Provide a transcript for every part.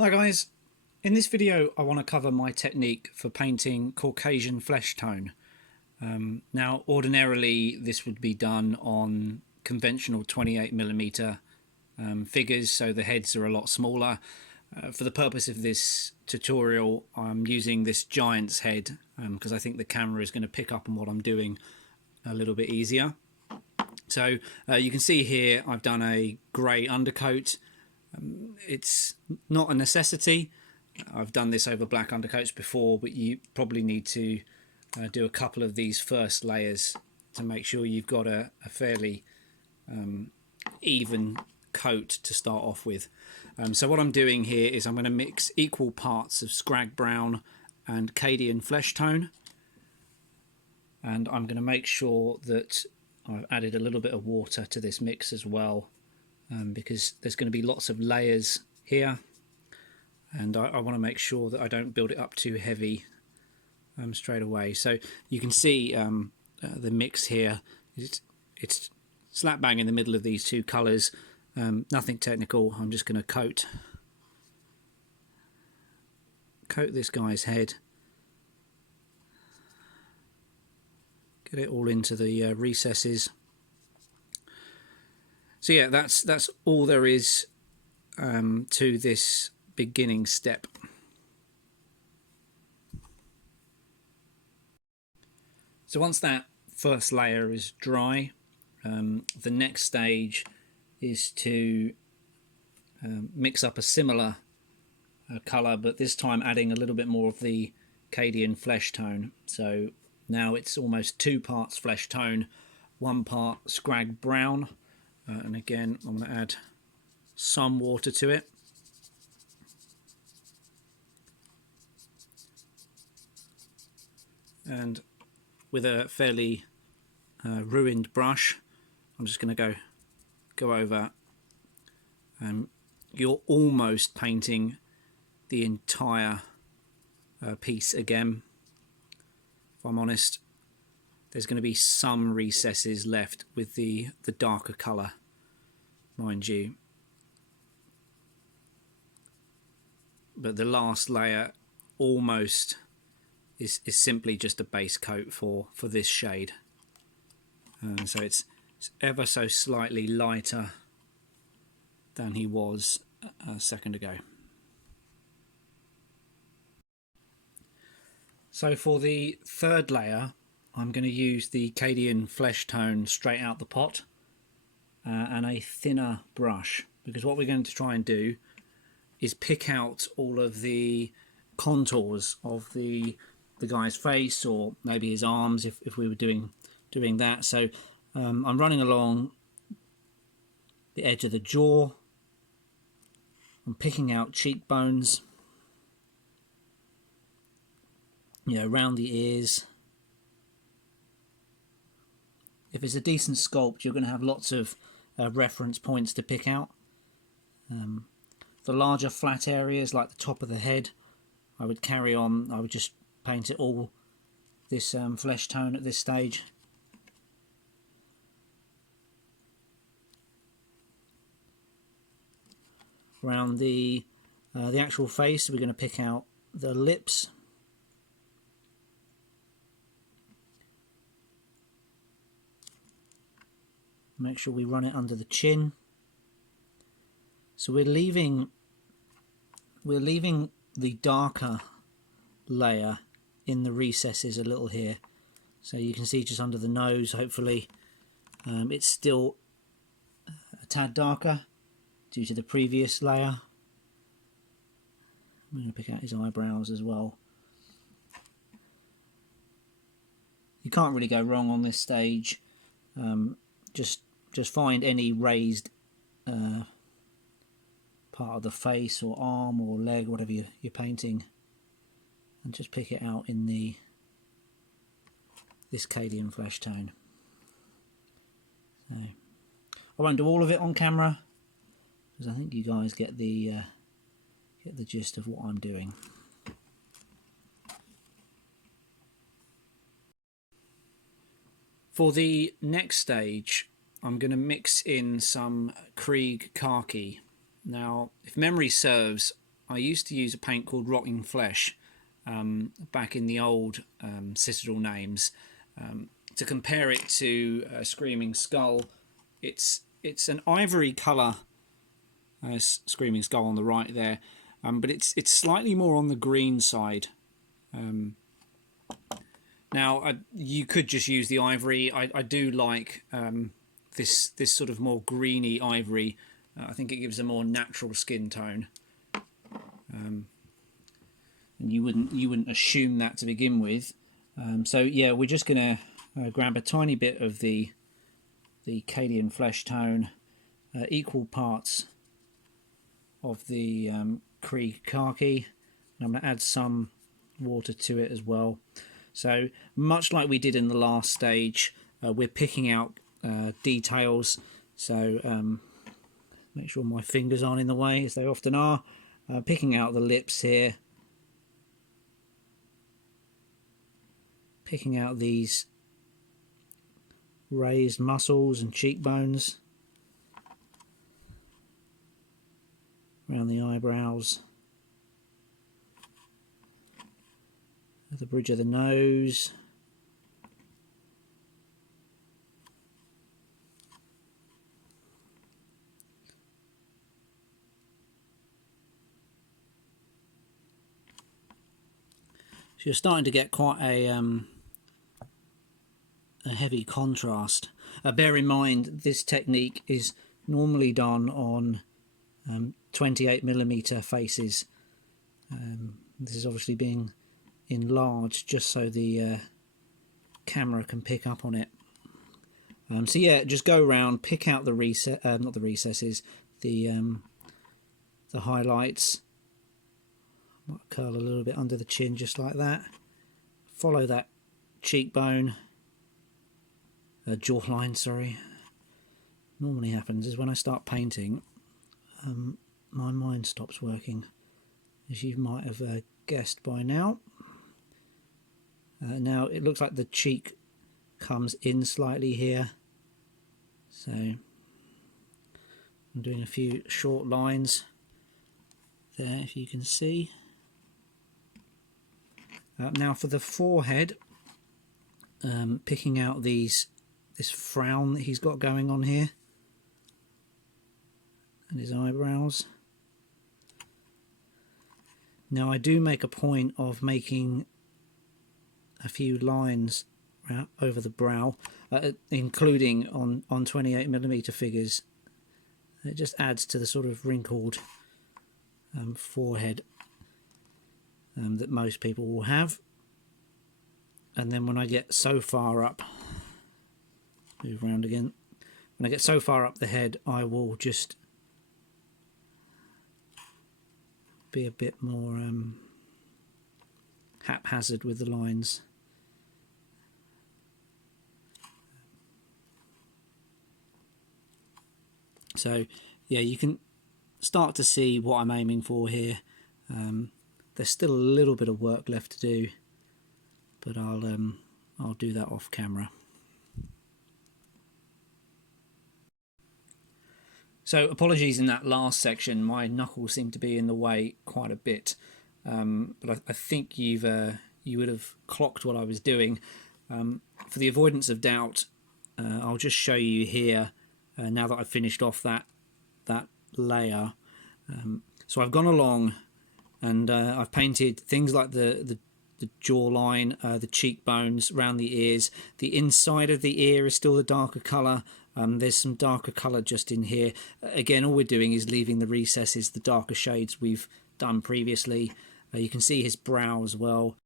Hi guys, in this video I want to cover my technique for painting Caucasian Fleshtone. Now ordinarily this would be done on conventional 28mm figures, so the heads are a lot smaller. For the purpose of this tutorial I'm using this giant's head because I think the camera is going to pick up on what I'm doing a little bit easier. So you can see here I've done a grey undercoat. It's not a necessity. I've done this over black undercoats before, but you probably need to do a couple of these first layers to make sure you've got a fairly even coat to start off with. So what I'm doing here is I'm going to mix equal parts of Skrag brown and Cadian Fleshtone, and I'm going to make sure that I've added a little bit of water to this mix as well, because there's going to be lots of layers here, and I want to make sure that I don't build it up too heavy straight away. So you can see the mix here. It's slap bang in the middle of these two colours. Nothing technical. I'm just going to coat this guy's head, get it all into the recesses. So yeah, that's all there is to this beginning step. So once that first layer is dry, the next stage is to mix up a similar colour, but this time adding a little bit more of the Cadian Fleshtone. So now it's almost 2 parts Fleshtone, 1 part Skrag brown. And again, I'm going to add some water to it. And with a fairly ruined brush, I'm just going to go over. You're almost painting the entire piece again. If I'm honest, there's going to be some recesses left with the darker colour, mind you. But the last layer almost is simply just a base coat for this shade. So it's ever so slightly lighter than he was a second ago. So for the third layer, I'm going to use the Cadian Fleshtone straight out the pot and a thinner brush, because what we're going to try and do is pick out all of the contours of the guy's face, or maybe his arms if we were doing that. So I'm running along the edge of the jaw. I'm picking out cheekbones, around the ears. If it's a decent sculpt, you're going to have lots of reference points to pick out. The larger flat areas, like the top of the head, I would carry on. I would just paint it all this flesh tone at this stage. Around the actual face, we're going to pick out the lips. Make sure we run it under the chin. So we're leaving the darker layer in the recesses a little here. So you can see just under the nose, hopefully it's still a tad darker due to the previous layer. I'm going to pick out his eyebrows as well. You can't really go wrong on this stage. Just find any raised part of the face or arm or leg, whatever you're painting, and just pick it out in this Cadian Fleshtone. So I won't do all of it on camera, because I think you guys get the gist of what I'm doing. For the next stage, I'm going to mix in some Krieg Khaki. Now, if memory serves, I used to use a paint called Rotting Flesh back in the old Citadel names. To compare it to Screaming Skull, it's an ivory colour, Screaming Skull on the right there, but it's slightly more on the green side. Now you could just use the ivory. I do like this sort of more greeny ivory. I think it gives a more natural skin tone. And you wouldn't assume that to begin with. So yeah, we're just gonna grab a tiny bit of the Cadian Fleshtone, equal parts of the Krieg Khaki, and I'm gonna add some water to it as well. So much like we did in the last stage, we're picking out details. So make sure my fingers aren't in the way, as they often are. Picking out the lips here, picking out these raised muscles and cheekbones around the eyebrows, at the bridge of the nose, so you're starting to get quite a heavy contrast. Bear in mind, this technique is normally done on 28mm faces. This is obviously being enlarged just so the camera can pick up on it. So yeah, just go around, pick out the not the recesses, the highlights. Might curl a little bit under the chin, just like that. Follow that cheekbone, jawline, sorry. Normally happens is when I start painting, my mind stops working, as you might have guessed by now. Now it looks like the cheek comes in slightly here, so I'm doing a few short lines there, if you can see. Now for the forehead, picking out this frown that he's got going on here, and his eyebrows. Now I do make a point of making a few lines over the brow, including on 28mm figures. It just adds to the sort of wrinkled forehead that most people will have. And then when I get so far up, move around again, when I get so far up the head, I will just be a bit more haphazard with the lines. So yeah, you can start to see what I'm aiming for here. There's still a little bit of work left to do, but I'll do that off camera. So apologies in that last section, my knuckles seem to be in the way quite a bit, but I think you would have clocked what I was doing. For the avoidance of doubt, I'll just show you here now that I've finished off that layer. So I've gone along and I've painted things like the jawline, the cheekbones, around the ears. The inside of the ear is still the darker colour. There's some darker colour just in here. Again, all we're doing is leaving the recesses, the darker shades we've done previously. You can see his brow as well.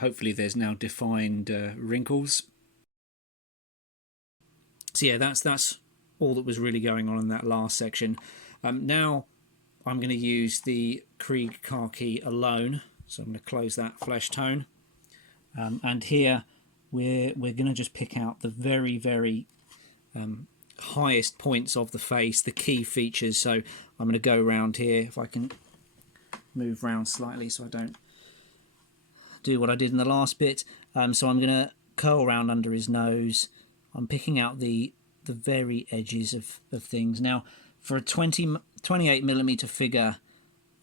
Hopefully there's now defined wrinkles. So yeah, that's all that was really going on in that last section. Now I'm going to use the Krieg Khaki alone, so I'm going to close that Fleshtone, and here we're going to just pick out the very highest points of the face, the key features. So I'm going to go around here, if I can move around slightly so I don't do what I did in the last bit. So I'm going to curl around under his nose. I'm picking out the very edges of things. Now for a 28mm figure,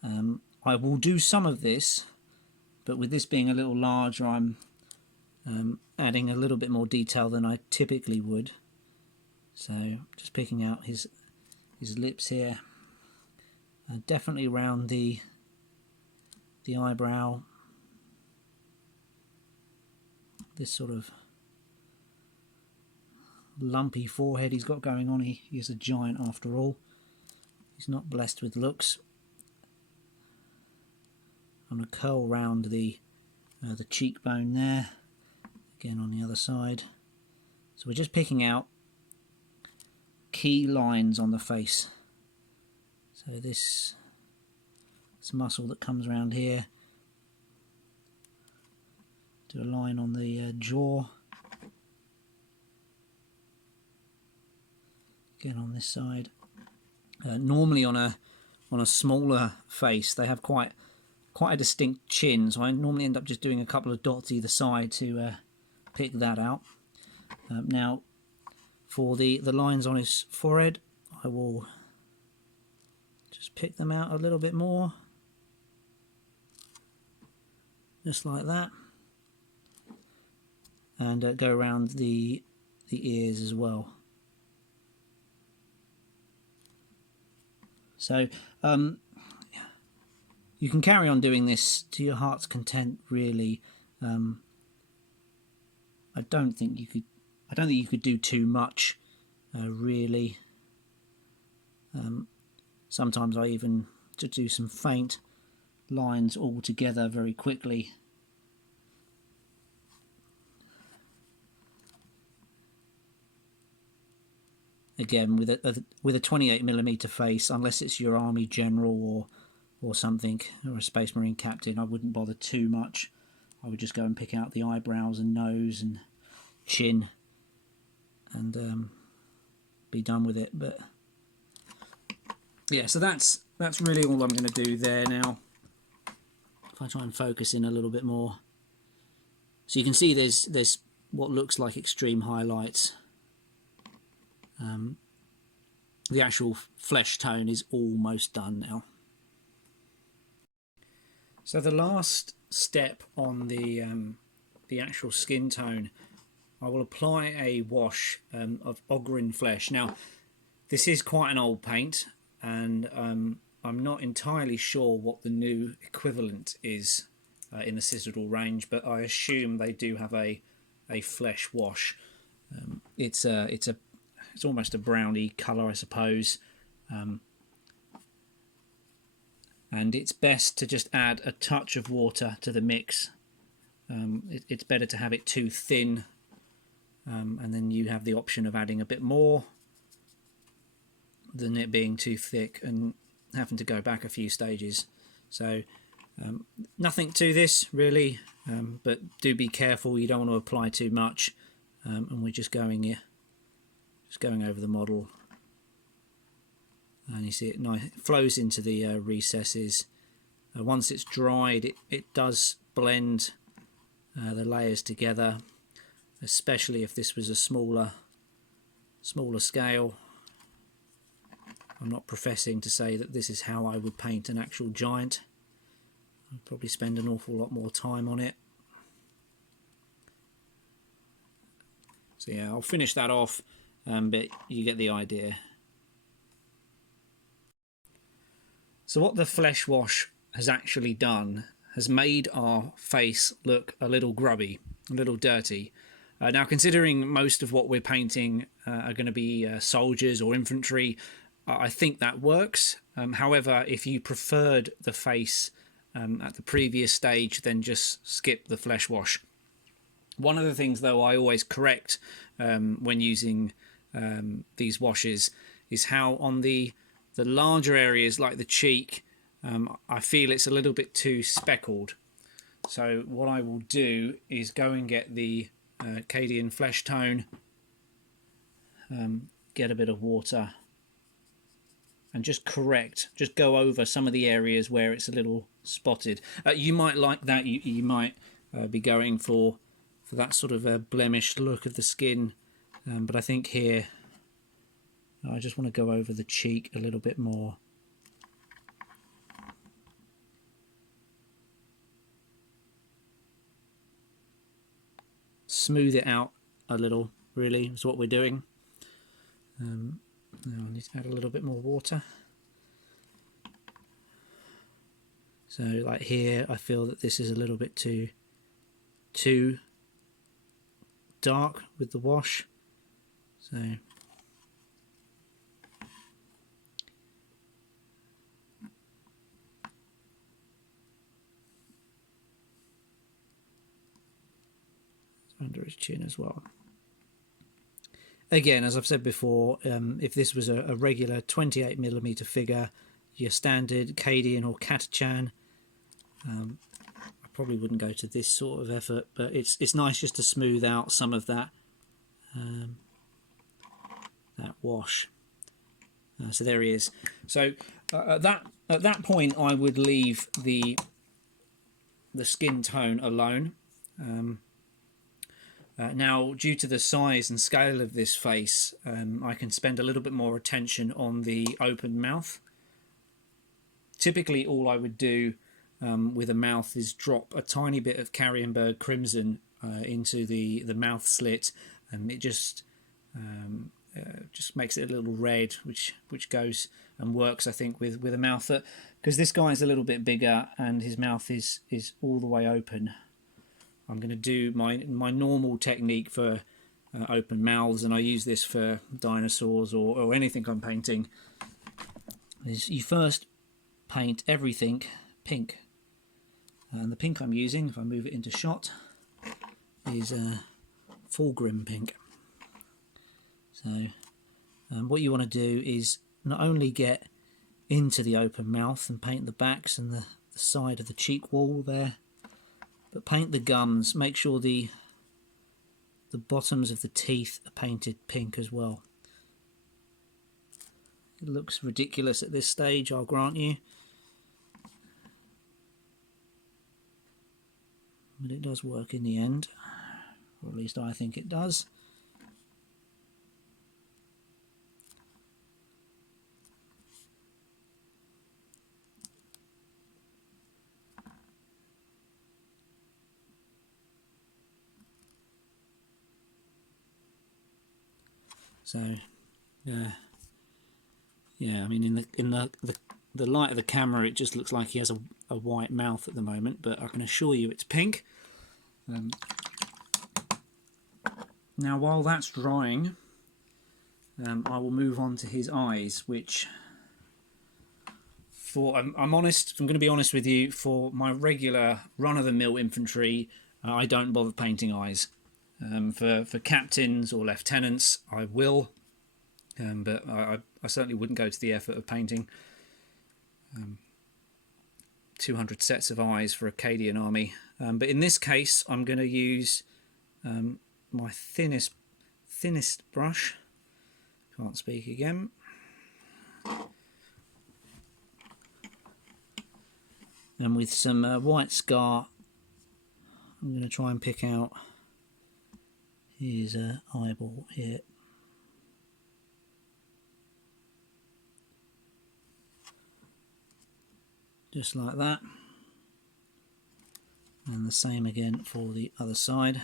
I will do some of this, but with this being a little larger, I'm adding a little bit more detail than I typically would. So just picking out his lips here, definitely around the eyebrow, this sort of lumpy forehead he's got going on. He is a giant after all. He's not blessed with looks. I'm going to curl round the cheekbone there, again on the other side. So we're just picking out key lines on the face. So this muscle that comes around here, do a line on the jaw, again on this side. Normally on a smaller face they have quite a distinct chin, so I normally end up just doing a couple of dots either side to pick that out. Now for the lines on his forehead, I will just pick them out a little bit more, just like that, and go around the ears as well. So you can carry on doing this to your heart's content, really. I don't think you could do too much, really. Sometimes I even just do some faint lines all together very quickly. Again, with a 28mm face, unless it's your army general or something, or a Space Marine captain, I wouldn't bother too much. I would just go and pick out the eyebrows and nose and chin and be done with it. But yeah, so that's really all I'm going to do there now. If I try and focus in a little bit more, so you can see there's what looks like extreme highlights. The actual flesh tone is almost done now. So the last step on the actual skin tone, I will apply a wash of Ogryn flesh. Now this is quite an old paint, and I'm not entirely sure what the new equivalent is in the Citadel range, but I assume they do have a flesh wash. It's almost a browny colour, I suppose, and it's best to just add a touch of water to the mix. It's better to have it too thin, and then you have the option of adding a bit more than it being too thick and having to go back a few stages. So nothing to this really, but do be careful, you don't want to apply too much, and we're just going here. Just going over the model, and you see it nice, it flows into the recesses. Once it's dried, it does blend the layers together, especially if this was a smaller scale. I'm not professing to say that this is how I would paint an actual giant. I'd probably spend an awful lot more time on it. So yeah, I'll finish that off. But you get the idea. So what the flesh wash has actually done has made our face look a little grubby, a little dirty. Now, considering most of what we're painting are going to be soldiers or infantry, I think that works. However, if you preferred the face at the previous stage, then just skip the flesh wash. One of the things, though, I always correct when using these washes is how on the larger areas like the cheek, I feel it's a little bit too speckled. So what I will do is go and get the Cadian Fleshtone, get a bit of water, and just go over some of the areas where it's a little spotted. You might like that. You might be going for that sort of a blemished look of the skin. But I think here I just want to go over the cheek a little bit more. smooth it out a little, really, is what we're doing. Now I need to add a little bit more water. So like here, I feel that this is a little bit too dark with the wash. So under his chin as well. Again, as I've said before, if this was a regular 28mm figure, your standard Cadian or Cadian, I probably wouldn't go to this sort of effort, but it's nice just to smooth out some of that that wash. So there he is. So at that point, I would leave the skin tone alone. Now, due to the size and scale of this face, I can spend a little bit more attention on the open mouth. Typically, all I would do with a mouth is drop a tiny bit of Carroburg Crimson into the mouth slit, and it just makes it a little red, which goes and works, I think, with a mouth that, because this guy is a little bit bigger and his mouth is all the way open. I'm going to do my normal technique for open mouths, and I use this for dinosaurs or anything I'm painting. Is you first paint everything pink, and the pink I'm using, if I move it into shot, is Fulgrim pink. So what you want to do is not only get into the open mouth and paint the backs and the side of the cheek wall there, but paint the gums. Make sure the bottoms of the teeth are painted pink as well. It looks ridiculous at this stage, I'll grant you, but it does work in the end, or at least I think it does. So, yeah, I mean, in the light of the camera, it just looks like he has a white mouth at the moment, but I can assure you it's pink. Now, while that's drying, I will move on to his eyes, which, I'm honest, I'm going to be honest with you, for my regular run-of-the-mill infantry, I don't bother painting eyes. For captains or lieutenants, I will, but I certainly wouldn't go to the effort of painting 200 sets of eyes for a Cadian army. But in this case, I'm going to use my thinnest brush. Can't speak again. And with some white scar, I'm going to try and pick out his eyeball here. Just like that. And the same again for the other side.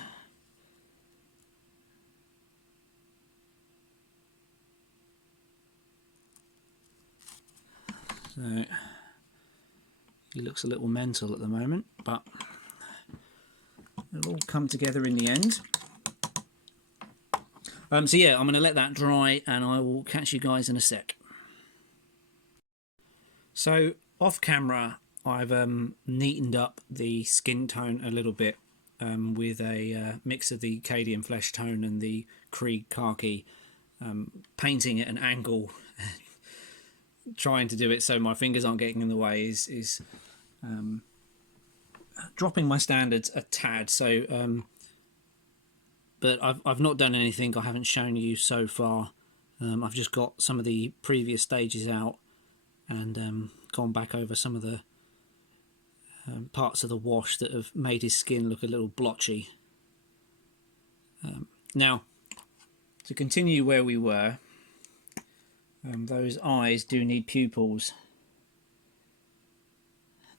So he looks a little mental at the moment, but it'll all come together in the end. So yeah, I'm going to let that dry and I will catch you guys in a sec. So off camera, I've neatened up the skin tone a little bit with a mix of the Cadian Fleshtone and the Krieg Khaki, painting at an angle, trying to do it so my fingers aren't getting in the way is dropping my standards a tad. So but I've not done anything I haven't shown you so far. I've just got some of the previous stages out and gone back over some of the parts of the wash that have made his skin look a little blotchy. Now, to continue where we were, those eyes do need pupils.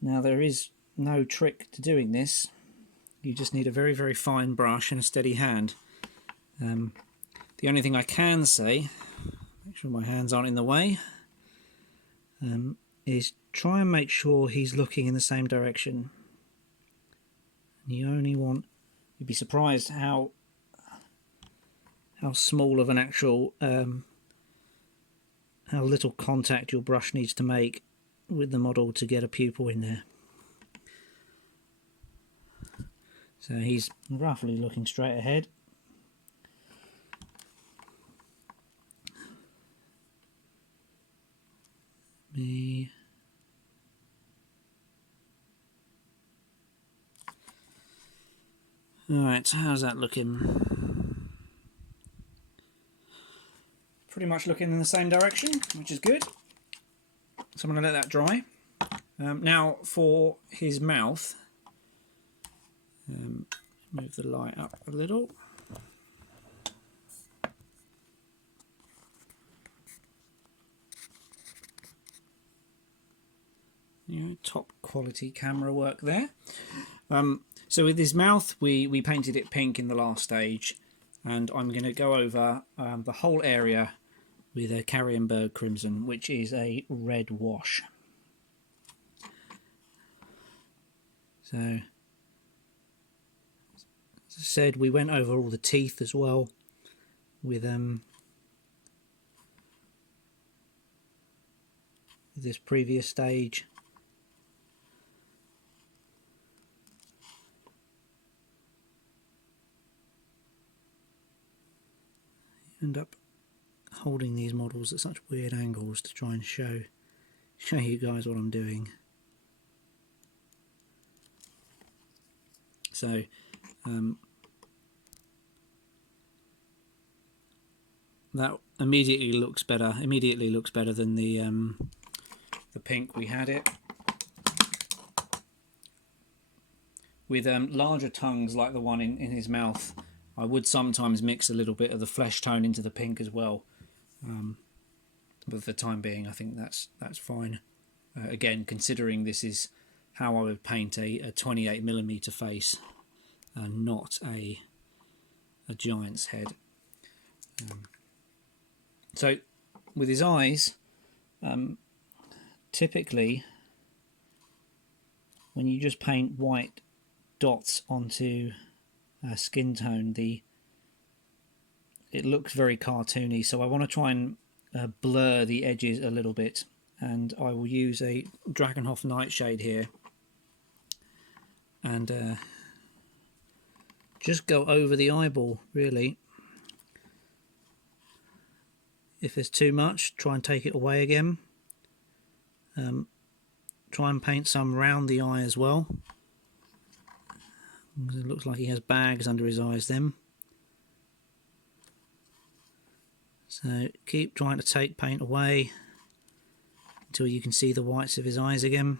Now, there is no trick to doing this. You just need a very, very fine brush and a steady hand. The only thing I can say, make sure my hands aren't in the way, is try and make sure he's looking in the same direction. You only want, you'd be surprised how small of an actual, how little contact your brush needs to make with the model to get a pupil in there. So he's roughly looking straight ahead. Alright, so how's that looking? Pretty much looking in the same direction, which is good. So I'm going to let that dry. Now for his mouth, move the light up a little. Top quality camera work there. So with his mouth, we painted it pink in the last stage, and I'm going to go over the whole area with a Carroburg crimson, which is a red wash. So, as I said, we went over all the teeth as well with this previous stage. End up holding these models at such weird angles to try and show you guys what I'm doing. So that immediately looks better than the pink we had it. With larger tongues like the one in his mouth, I would sometimes mix a little bit of the flesh tone into the pink as well, but for the time being I think that's fine. Again, considering this is how I would paint a 28mm face, not a giant's head. So with his eyes, typically when you just paint white dots onto skin tone, it looks very cartoony, so I want to try and blur the edges a little bit, and I will use a Drakenhof Nightshade here and just go over the eyeball, really. If there's too much, try and take it away again. Try and paint some round the eye as well. It looks like he has bags under his eyes then. So keep trying to take paint away until you can see the whites of his eyes again.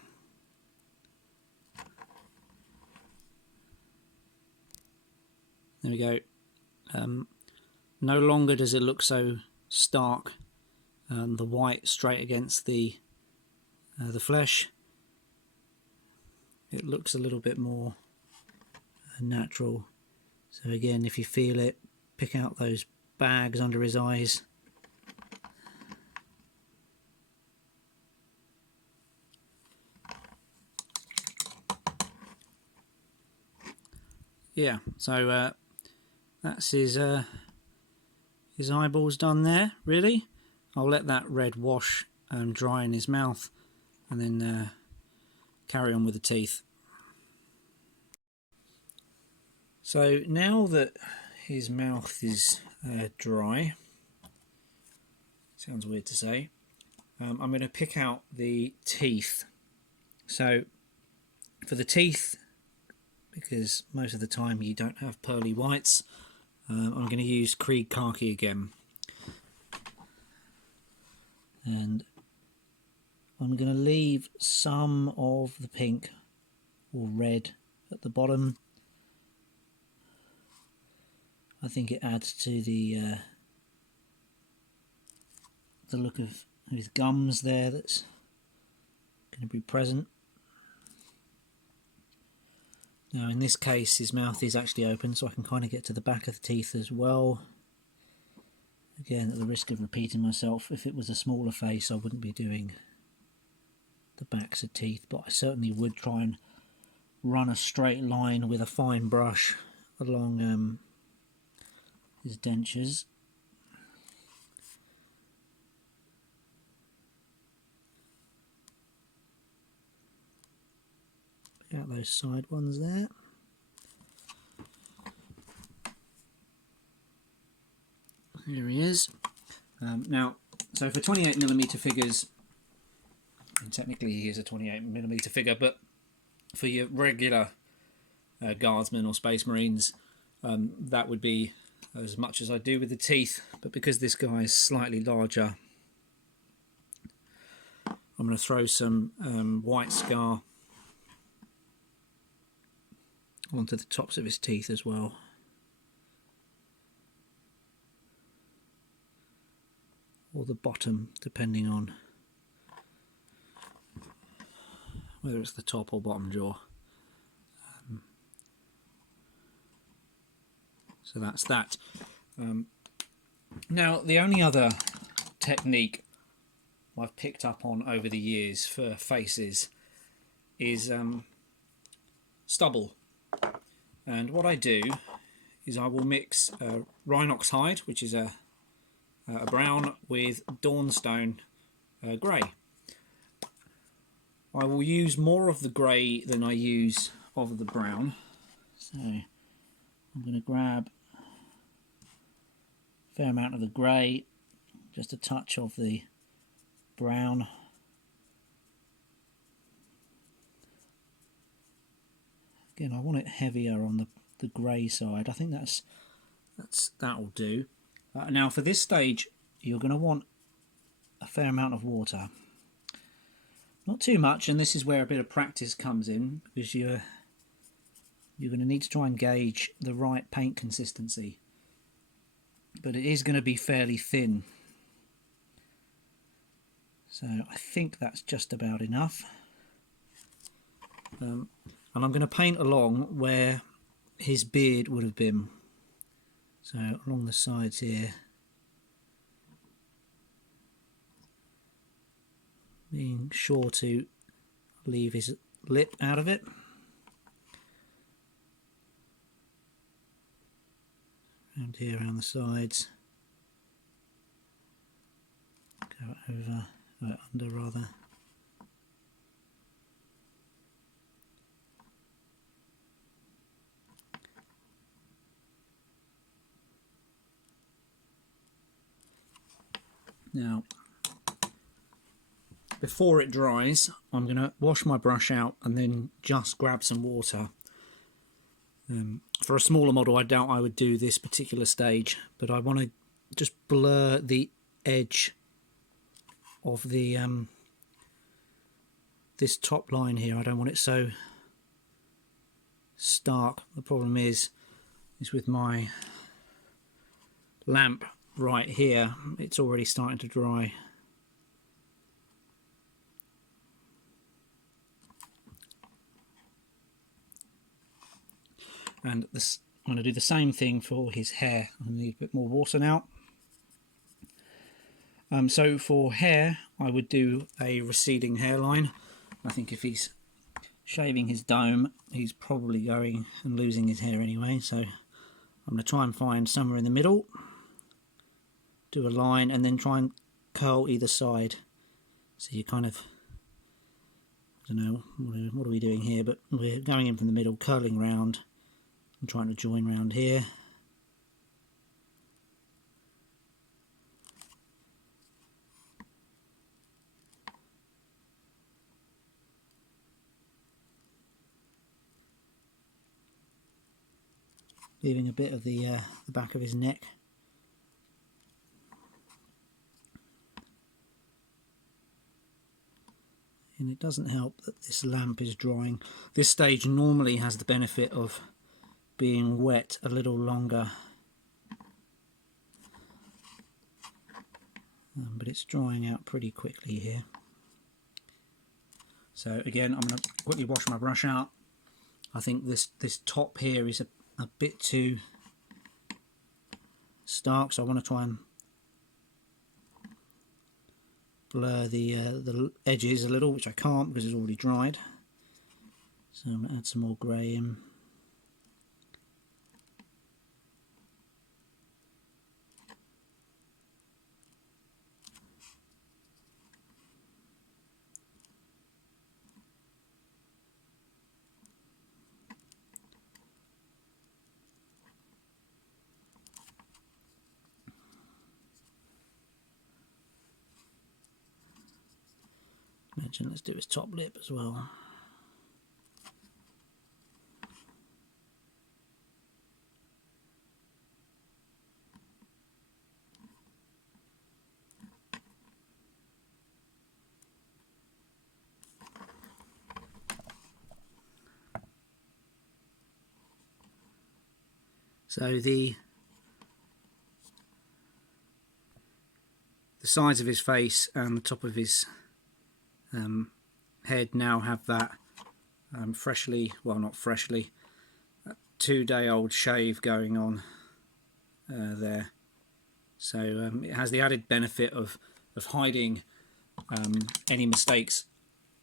There we go. No longer does it look so stark, the white straight against the flesh. It looks a little bit more natural. So again, if you feel it, pick out those bags under his eyes. Yeah, so that's his eyeballs done there, really. I'll let that red wash dry in his mouth and then carry on with the teeth. So now that his mouth is dry, sounds weird to say, I'm going to pick out the teeth. So for the teeth, because most of the time you don't have pearly whites, I'm going to use Krieg Khaki again. And I'm going to leave some of the pink or red at the bottom. I think it adds to the look of his gums there that's going to be present. Now in this case his mouth is actually open, so I can kind of get to the back of the teeth as well. Again, at the risk of repeating myself, if it was a smaller face I wouldn't be doing the backs of teeth, but I certainly would try and run a straight line with a fine brush along his dentures. Pick out those side ones there. Here he is. Now, so for 28mm figures, and technically he is a 28mm figure, but for your regular guardsmen or space marines, that would be as much as I do with the teeth. But because this guy is slightly larger, I'm going to throw some white scar onto the tops of his teeth as well. Or the bottom, depending on whether it's the top or bottom jaw. So that's that. Now the only other technique I've picked up on over the years for faces is stubble. And what I do is I will mix Rhinox hide, which is a brown, with Dawnstone grey. I will use more of the grey than I use of the brown. So I'm going to grab a fair amount of the grey, just a touch of the brown. Again, I want it heavier on the grey side. I think that'll do. Now for this stage you're going to want a fair amount of water. Not too much, and this is where a bit of practice comes in, because you're going to need to try and gauge the right paint consistency. But it is going to be fairly thin. So I think that's just about enough. And I'm going to paint along where his beard would have been. So along the sides here, being sure to leave his lip out of it. Around here, around the sides, go over, under rather. Now, before it dries, I'm going to wash my brush out and then just grab some water. For a smaller model, I doubt I would do this particular stage, but I want to just blur the edge of the this top line here. I don't want it so stark. The problem is with my lamp right here, it's already starting to dry. And this, I'm going to do the same thing for his hair. I need a bit more water now. So for hair, I would do a receding hairline. I think if he's shaving his dome, he's probably going and losing his hair anyway. So I'm going to try and find somewhere in the middle, do a line, and then try and curl either side. So you kind of, I don't know, what are we doing here? But we're going in from the middle, curling round. I'm trying to join round here. Leaving a bit of the back of his neck. And it doesn't help that this lamp is drying. This stage normally has the benefit of being wet a little longer, but it's drying out pretty quickly here. So again, I'm going to quickly wash my brush out, I think this top here is a bit too stark, so I want to try and blur the edges a little, which I can't because it's already dried. So I'm going to add some more grey in. Imagine, let's do his top lip as well. So the sides of his face and the top of his head now have that freshly, well, not freshly, 2-day-old shave going on there. So it has the added benefit of hiding any mistakes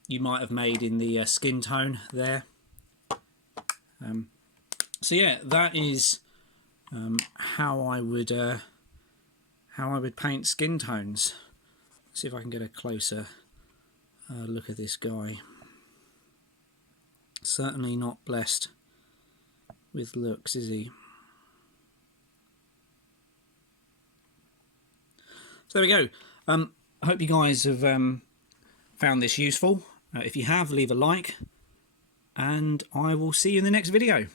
you might have made in the skin tone there. So yeah, that is how I would paint skin tones. Let's see if I can get a closer look at this guy. Certainly not blessed with looks, is he? So there we go. I hope you guys have found this useful. If you have, leave a like, and I will see you in the next video.